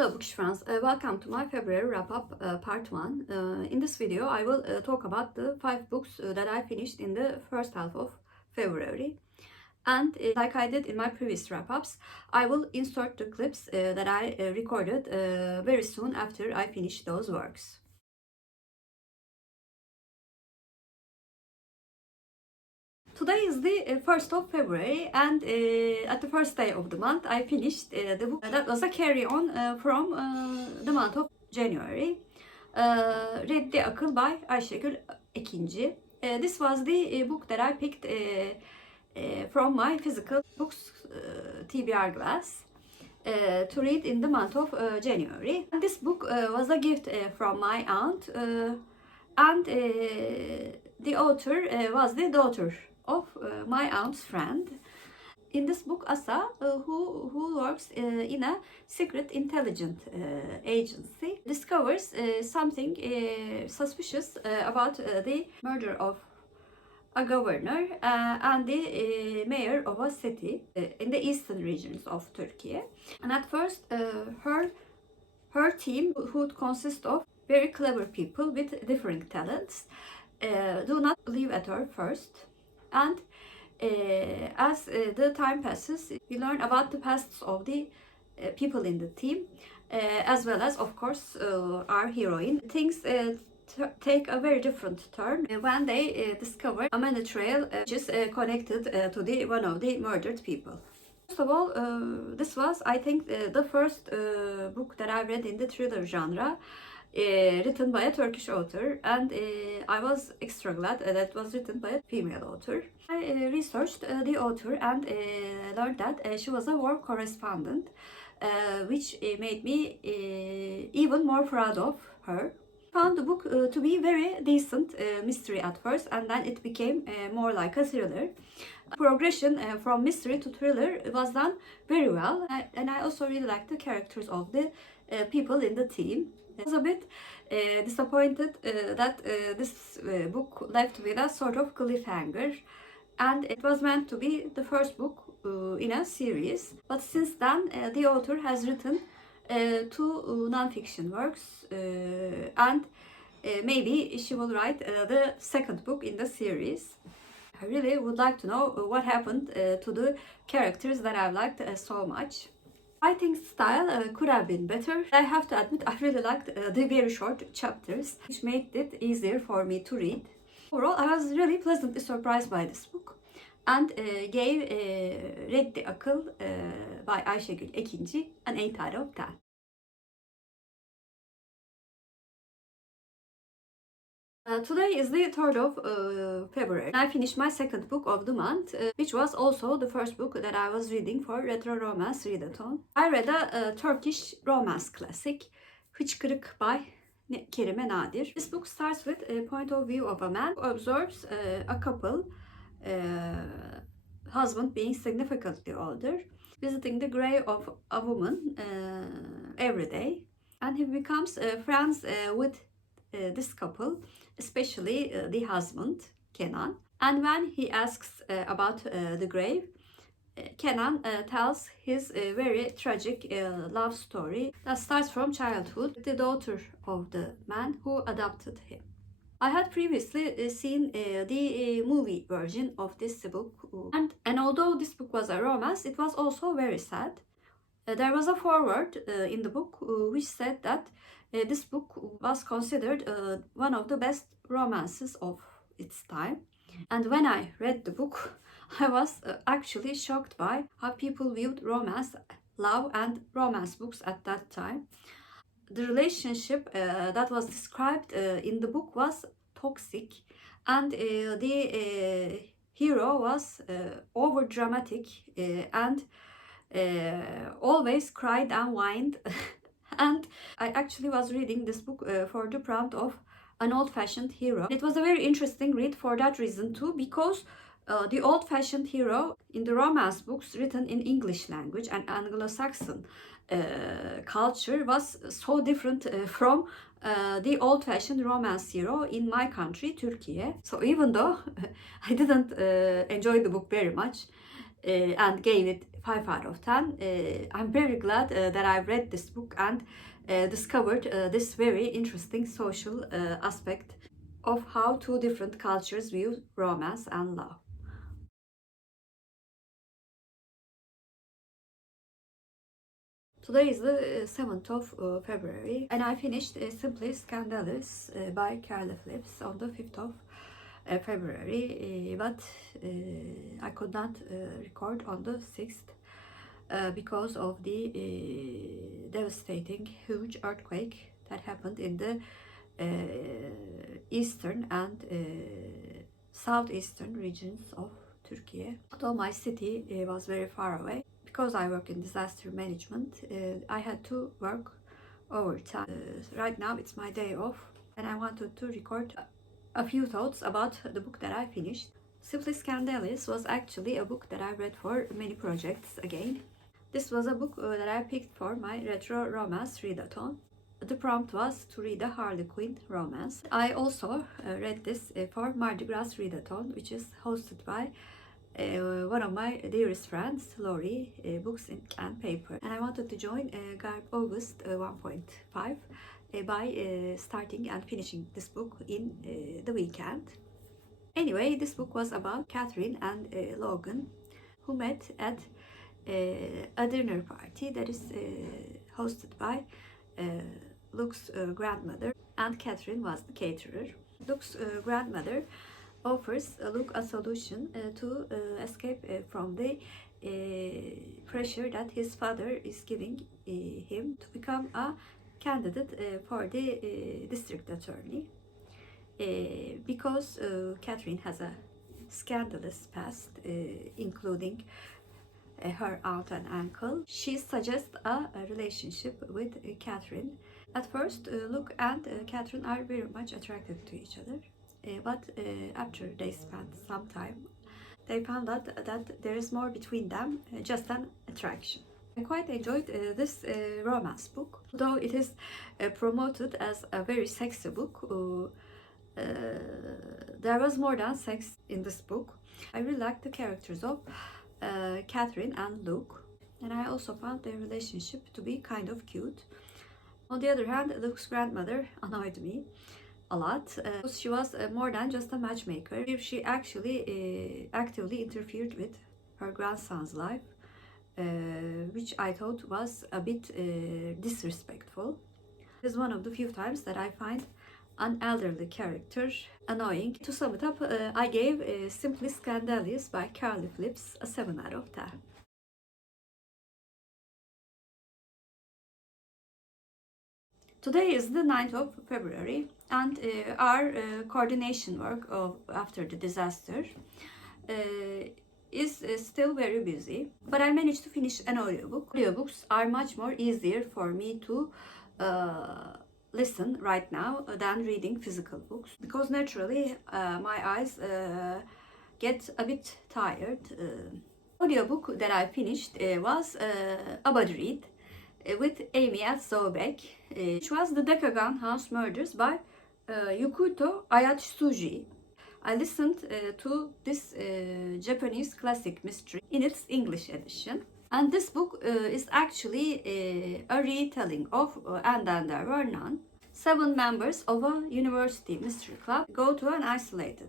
Hello Bookish friends, welcome to my February wrap-up part 1. In this video I will talk about the 5 books that I finished in the first half of February. And like I did in my previous wrap-ups, I will insert the clips that I recorded very soon after I finish those works. Today is the 1st of February and at the first day of the month I finished the book that was a carry-on from the month of January. Akıl by Ayşegül Ekinci. This was the book that I picked from my physical books TBR glass to read in the month of January. And this book was a gift from my aunt and the author was the daughter of my aunt's friend. In this book, Asa, who works in a secret intelligence agency, discovers something suspicious about the murder of a governor and the mayor of a city in the eastern regions of Turkey. And at first, her team, who consists of very clever people with different talents, do not believe at her first. And as the time passes, we learn about the pasts of the people in the team, as well as, of course, our heroine. Things take a very different turn when they discover a money trail which is connected to one of the murdered people. First of all, this was, I think, the first book that I read in the thriller genre. Written by a Turkish author, and I was extra glad that it was written by a female author. I researched the author and learned that she was a war correspondent, which made me even more proud of her. Found the book to be very decent mystery at first, and then it became more like a thriller. Progression from mystery to thriller was done very well, and I also really liked the characters of the people in the team. I was a bit disappointed that this book left with a sort of cliffhanger, and it was meant to be the first book in a series. But since then, the author has written 2 non-fiction works, and maybe she will write the second book in the series. I really would like to know what happened to the characters that I liked so much. Writing style could have been better. I have to admit I really liked the very short chapters, which made it easier for me to read. Overall, I was really pleasantly surprised by this book and gave Akıl by Ayşegül Ekinci an 8 out of 10. Today is the 3rd of February. I finished my second book of the month, which was also the first book that I was reading for Retroromancereadathon. I read a Turkish romance classic, Hıçkırık by Kerime, Nadir. This book starts with a point of view of a man who observes a couple, husband being significantly older, visiting the grave of a woman every day, and he becomes friends with this couple, especially the husband, Kenan. And when he asks about the grave, Kenan tells his very tragic love story that starts from childhood with the daughter of the man who adopted him. I had previously seen the movie version of this book, and although this book was a romance, it was also very sad. There was a foreword in the book which said that this book was considered one of the best romances of its time. And when I read the book, I was actually shocked by how people viewed romance, love and romance books at that time. The relationship that was described in the book was toxic, and the hero was over dramatic and always cried and whined. And I actually was reading this book for the prompt of an old-fashioned hero. It was a very interesting read for that reason too, because the old-fashioned hero in the romance books written in English language and Anglo-Saxon culture was so different from the old-fashioned romance hero in my country, Turkey. So even though I didn't enjoy the book very much, and gave it 5 out of 10. I'm very glad that I read this book and discovered this very interesting social aspect of how two different cultures view romance and love. Today is the 7th of February, and I finished Simply Scandalous by Phillips on the 5th of February, but I could not record on the 6th because of the devastating huge earthquake that happened in the eastern and southeastern regions of Turkey. Although my city was very far away, because I work in disaster management, I had to work overtime. Right now it's my day off, and I wanted to record a few thoughts about the book that I finished. Simply Scandalous was actually a book that I read for many projects again. This was a book that I picked for my Retroromance Readathon. The prompt was to read a Harlequin romance. I also read this for mardigrasreadathon, which is hosted by one of my dearest friends, Lori, Books, Ink and Paper. And I wanted to join Garbaugust 1.5 by starting and finishing this book in the weekend. Anyway, this book was about Catherine and Logan, who met at a dinner party that is hosted by Luke's grandmother, and Catherine was the caterer. Luke's grandmother offers Luke a solution to escape from the pressure that his father is giving him to become a candidate for the district attorney. Because Catherine has a scandalous past, including her aunt and uncle, she suggests a relationship with Catherine. At first, Luke and Catherine are very much attracted to each other, but after they spend some time, they found out that there is more between them, just an attraction. I quite enjoyed this romance book, though it is promoted as a very sexy book. There was more than sex in this book. I really liked the characters of Catherine and Luke, and I also found their relationship to be kind of cute. On the other hand, Luke's grandmother annoyed me a lot. She was more than just a matchmaker. She actually actively interfered with her grandson's life, which I thought was a bit disrespectful. It is one of the few times that I find an elderly character annoying. To sum it up, I gave Simply Scandalous by Phillips a 7 out of 10. Today is the 9th of February, and our coordination work after the disaster is still very busy. But I managed to finish an audiobook. Audiobooks are much more easier for me to listen right now than reading physical books, because naturally my eyes get a bit tired. Audiobook that I finished was a body read with Amy at Zobek, which was The Decagon House Murders by Yukito Ayatsi. I listened to this Japanese classic mystery in its English edition. And this book is actually a retelling of And Then There Were None. 7 members of a university mystery club go to an isolated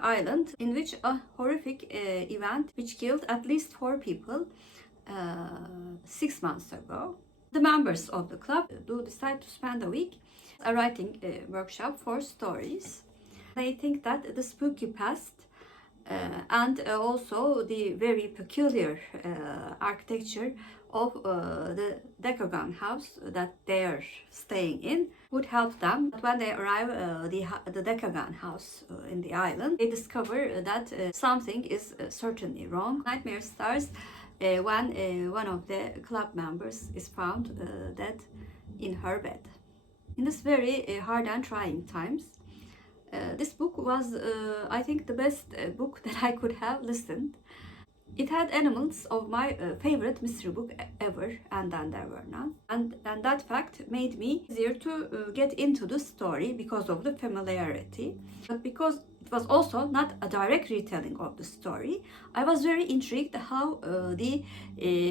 island in which a horrific event which killed at least 4 people 6 months ago. The members of the club do decide to spend a week a writing workshop for stories. They think that the spooky past and also the very peculiar architecture of the Decagon house that they are staying in would help them. But when they arrive the Decagon house in the island, they discover that something is certainly wrong. Nightmare starts when one of the club members is found dead in her bed. In this very hard and trying times, this book was, I think, the best book that I could have listened. It had elements of my favorite mystery book ever, and then there were none. And that fact made me easier to get into the story because of the familiarity. But because it was also not a direct retelling of the story, I was very intrigued how the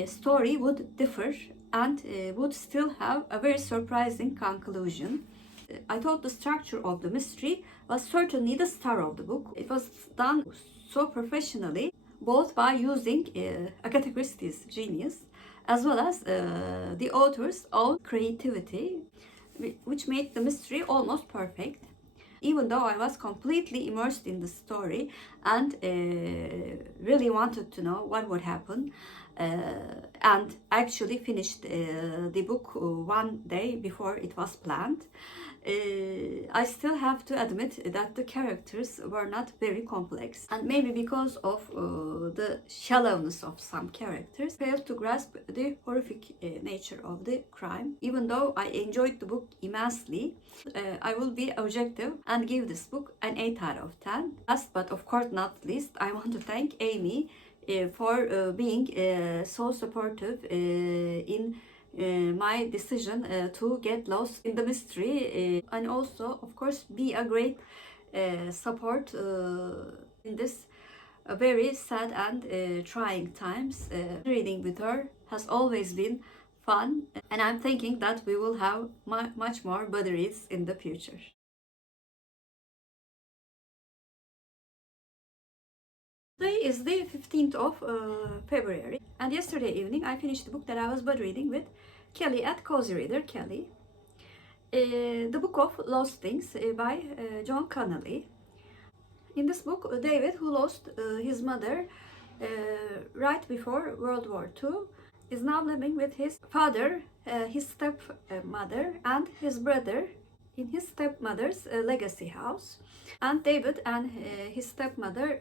story would differ and would still have a very surprising conclusion. I thought the structure of the mystery was certainly the star of the book. It was done so professionally, both by using Agatha Christie's genius as well as the author's own creativity, which made the mystery almost perfect. Even though I was completely immersed in the story and really wanted to know what would happen, and actually finished the book one day before it was planned, I still have to admit that the characters were not very complex, and maybe because of the shallowness of some characters, failed to grasp the horrific nature of the crime. Even though I enjoyed the book immensely, I will be objective and give this book an 8 out of 10. Last but of course not least, I want to thank Amy for being so supportive in my decision to get lost in the mystery, and also of course be a great support in this very sad and trying times. Reading with her has always been fun, and I'm thinking that we will have much more buddy reads in the future. Today is the 15th of February, and yesterday evening I finished the book that I was buddy reading with Kelly at Cozy Reader Kelly. The Book of Lost Things by John Connolly. In this book, David, who lost his mother right before World War II, is now living with his father, his stepmother, and his brother in his stepmother's legacy house. And David and his stepmother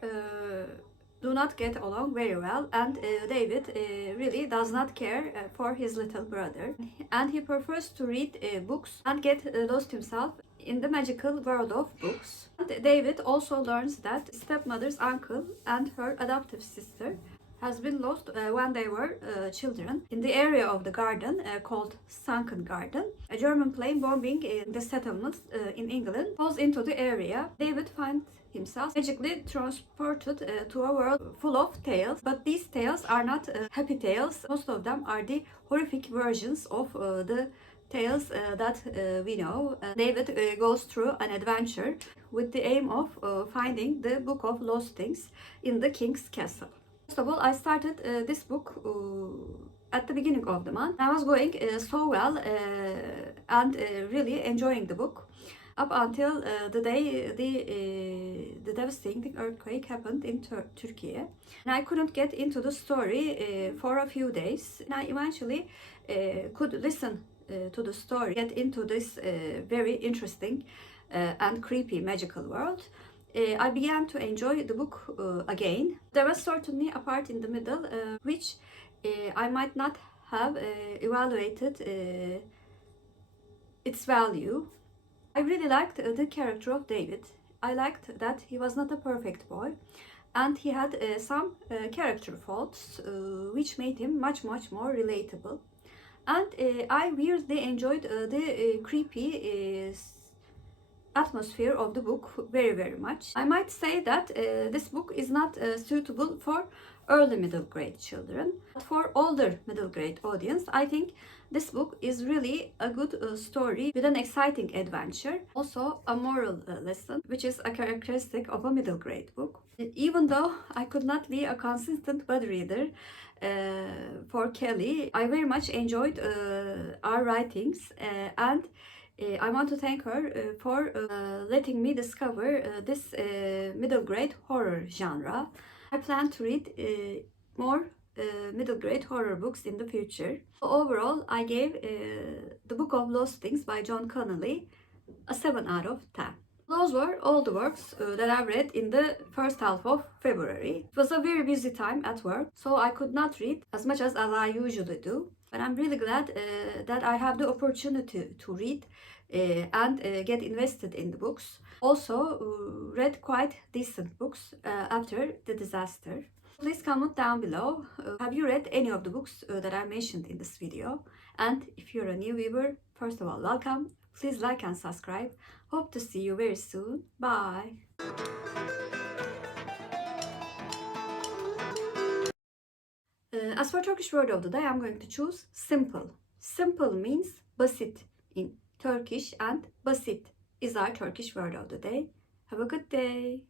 do not get along very well, and David really does not care for his little brother, and he prefers to read books and get lost himself in the magical world of books. And David also learns that stepmother's uncle and her adoptive sister has been lost when they were children in the area of the garden called Sunken Garden. A German plane bombing in the settlements in England falls into the area. David finds himself magically transported to a world full of tales, but these tales are not happy tales. Most of them are the horrific versions of the tales that we know. David goes through an adventure with the aim of finding the Book of Lost Things in the King's Castle. First of all, I started this book at the beginning of the month. I was going so well and really enjoying the book up until the day the devastating earthquake happened in Turkey. And I couldn't get into the story for a few days. And I eventually could listen to the story, get into this very interesting and creepy magical world. I began to enjoy the book again. There was certainly a part in the middle which I might not have evaluated its value. I really liked the character of David. I liked that he was not a perfect boy, and he had some character faults which made him much more relatable. And I weirdly enjoyed the creepy atmosphere of the book very much. I might say that this book is not suitable for early middle grade children, but for older middle grade audience, I think this book is really a good story with an exciting adventure, also a moral lesson, which is a characteristic of a middle grade book. Even though I could not be a consistent buddy reader for Kelly, I very much enjoyed our writings, and I want to thank her for letting me discover this middle grade horror genre. I plan to read more middle grade horror books in the future. Overall, I gave The Book of Lost Things by John Connolly a 7 out of 10. Those were all the works that I read in the first half of February. It was a very busy time at work, so I could not read as much as I usually do. But I'm really glad that I have the opportunity to read and get invested in the books. Also read quite decent books after the disaster. Please comment down below. Have you read any of the books that I mentioned in this video? And if you're a new viewer, first of all, welcome. Please like and subscribe. Hope to see you very soon. Bye. As for Turkish word of the day, I'm going to choose simple. Simple means basit in Turkish, and basit is our Turkish word of the day. Have a good day.